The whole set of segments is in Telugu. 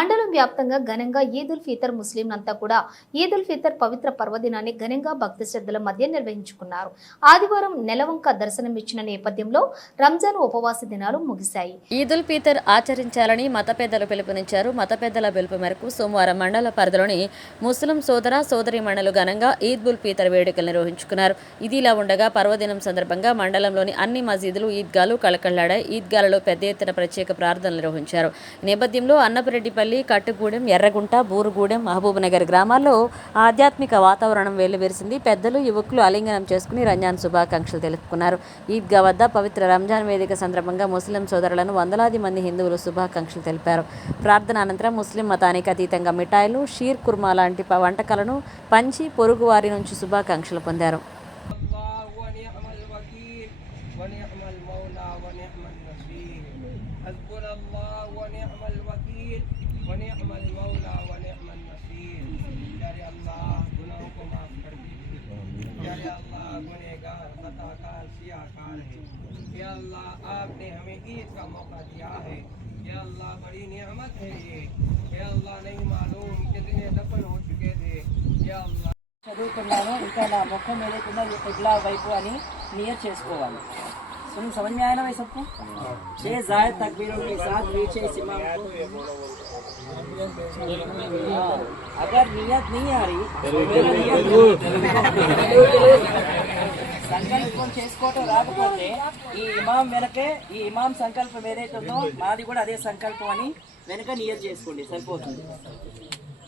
మండలం వ్యాప్తంగా ఘనంగా ఈద్ ఉల్ ఫితర్ ముస్లింలంతా కూడా ఈద్ ఉల్ ఫితర్ పవిత్ర పర్వదినాన్ని ఘనంగా భక్తి శ్రద్ధల మధ్య నిర్వహించుకున్నారు. ఆదివారం నెలవంక దర్శనమిచ్చిన నేపథ్యంలో రంజాన్ ఉపవాస దినాలు ముగిశాయి. ఈదుల్ ఫితర్ ఆచరించాలని మత పెద్దలు పిలుపునిచ్చారు. మత పెద్దల పిలుపు మేరకు సోమవారం మండల పరిధిలోని ముస్లిం సోదర సోదరి మండలు ఘనంగా ఈద్ ఉల్ పీతర్ వేడుకలు నిర్వహించుకున్నారు. ఇది ఇలా ఉండగా పర్వదినం సందర్భంగా మండలంలోని అన్ని మసీదులు ఈద్గాలు కళకళ్ళాడాయి. ఈద్గాలలో పెద్ద ఎత్తున ప్రత్యేక ప్రార్థనలు నిర్వహించారు. నేపథ్యంలో అన్నపరెడ్డిపల్లి కట్టుగూడెం ఎర్రగుంట బూరుగుగూడెం మహబూబ్నగర్ గ్రామాల్లో ఆధ్యాత్మిక వాతావరణం వెల్లువిరిసింది పెద్దలు యువకులు ఆలింగనం చేసుకుని రంజాన్ శుభాకాంక్షలు తెలుపుకున్నారు. ఈద్గా వద్ద పవిత్ర రంజాన్ వేదిక సందర్భంగా ముస్లిం సోదరులను వందలాది మంది హిందువులు శుభాకాంక్షలు తెలిపారు. ప్రార్థన అనంతరం ముస్లిం మతానికి అతీతంగా మిఠాయిలు షీర్ కుర్మా లాంటి వంటకాలను పంచి పొరుగువారి నుంచి శుభాకాంక్షలు పొందారు. ونعم النصير حسبنا الله ونعم الوكيل ونعم المولى ونعم النصير प्यारे अल्लाह गुनाहों को माफ कर दीजिए प्यारे अल्लाह गुनहगार खताकार सियाकार है या अल्लाह आपने हमें ईद का मौका दिया है या अल्लाह बड़ी नेमत है ये या अल्लाह नहीं मालूम कितने दफन हो चुके थे या अल्लाह చదువుకున్నాను ఇంకా నా ముఖం ఏదైతుందో అది కిబ్లా వైపు అని నియర్ చేసుకోవాలి सुन समझ में आया ना भाई सबको छह जायद तकबीरों के साथ पीछे इस इमाम को हाँ, अगर नियत नहीं आ रही तो मेरा नियत సంకల్పం చేసుకోవటం రాకపోతే ఈ ఇమాం వెనకే ఈ ఇమాం సంకల్పం ఏదైతే ఉందో మాది కూడా అదే సంకల్పం అని వెనక నియత్ చేసుకోండి సరిపోతుంది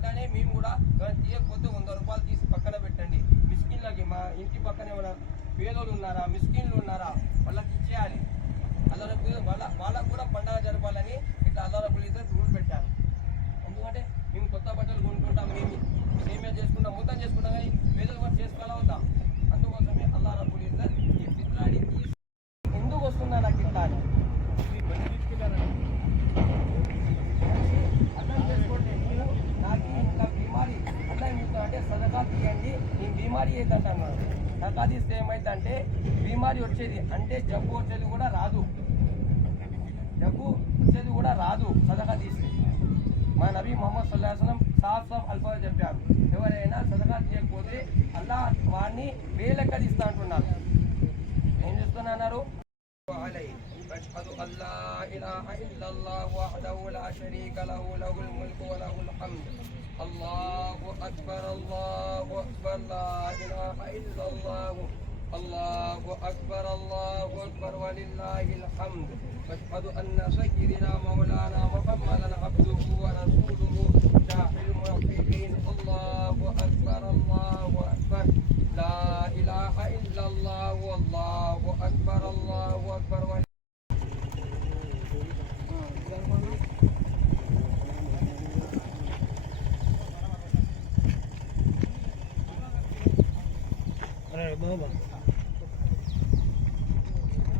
ఇట్లానే మేము కూడా తీయకపోతే వంద రూపాయలు తీసి పక్కన పెట్టండి. మిస్కిన్లకి మా ఇంటి పక్కన ఏమైనా పేదోళ్ళు ఉన్నారా మిస్కిన్లు ఉన్నారా వాళ్ళకి ఇచ్చేయాలి. అల్లా వాళ్ళ వాళ్ళకు కూడా పండగ జరపాలని ఇట్లా అల్లరపులు అయితే రూల్ పెట్టారు. ఎందుకంటే మేము కొత్త బట్టలు కొనుక్కుంటాం మేము మేమే చేసుకుంటాం మొత్తం చేసుకుంటాం కానీ పేదలు కూడా చేసుకోవాలా వద్దాం? అందుకోసమే అల్లారపులు ఇద్దరు ఈ పిత్రాడి తీసి ఎందుకు వస్తుందా నాకు ఇట్లా అని అర్థం చేసుకోండి నేను నాకు ఇంకా బీమారి అట్లా మీకు అంటే సదకా తీయండి నేను బీమారీ అవుతుంది అన్నాడు సదకా తీస్తే ఏమవుతుందంటే బీమారీ వచ్చేది. అంటే జబ్బు వచ్చేది కూడా రాదు. జబ్బు వచ్చేది కూడా రాదు సదకా తీస్తే మా నబీ మొహమ్మద్ సల్లాహం సాఫ్ సాఫ్ చెప్పారు. ఎవరైనా సదకా తీయకపోతే అల్లా వాడిని వేలెక్క తీస్తా అంటున్నారు. ఏం చేస్తున్నా అన్నారు? واشهد أن لا إله إلا الله وحده لا شريك له له الملك وله الحمد. الله أكبر الله أكبر لا إله إلا الله. الله أكبر الله أكبر ولله الحمد. واشهد أن سيدنا مولانا محمدا عبده ورسوله. شاهد الموحدين الله 差不多吧。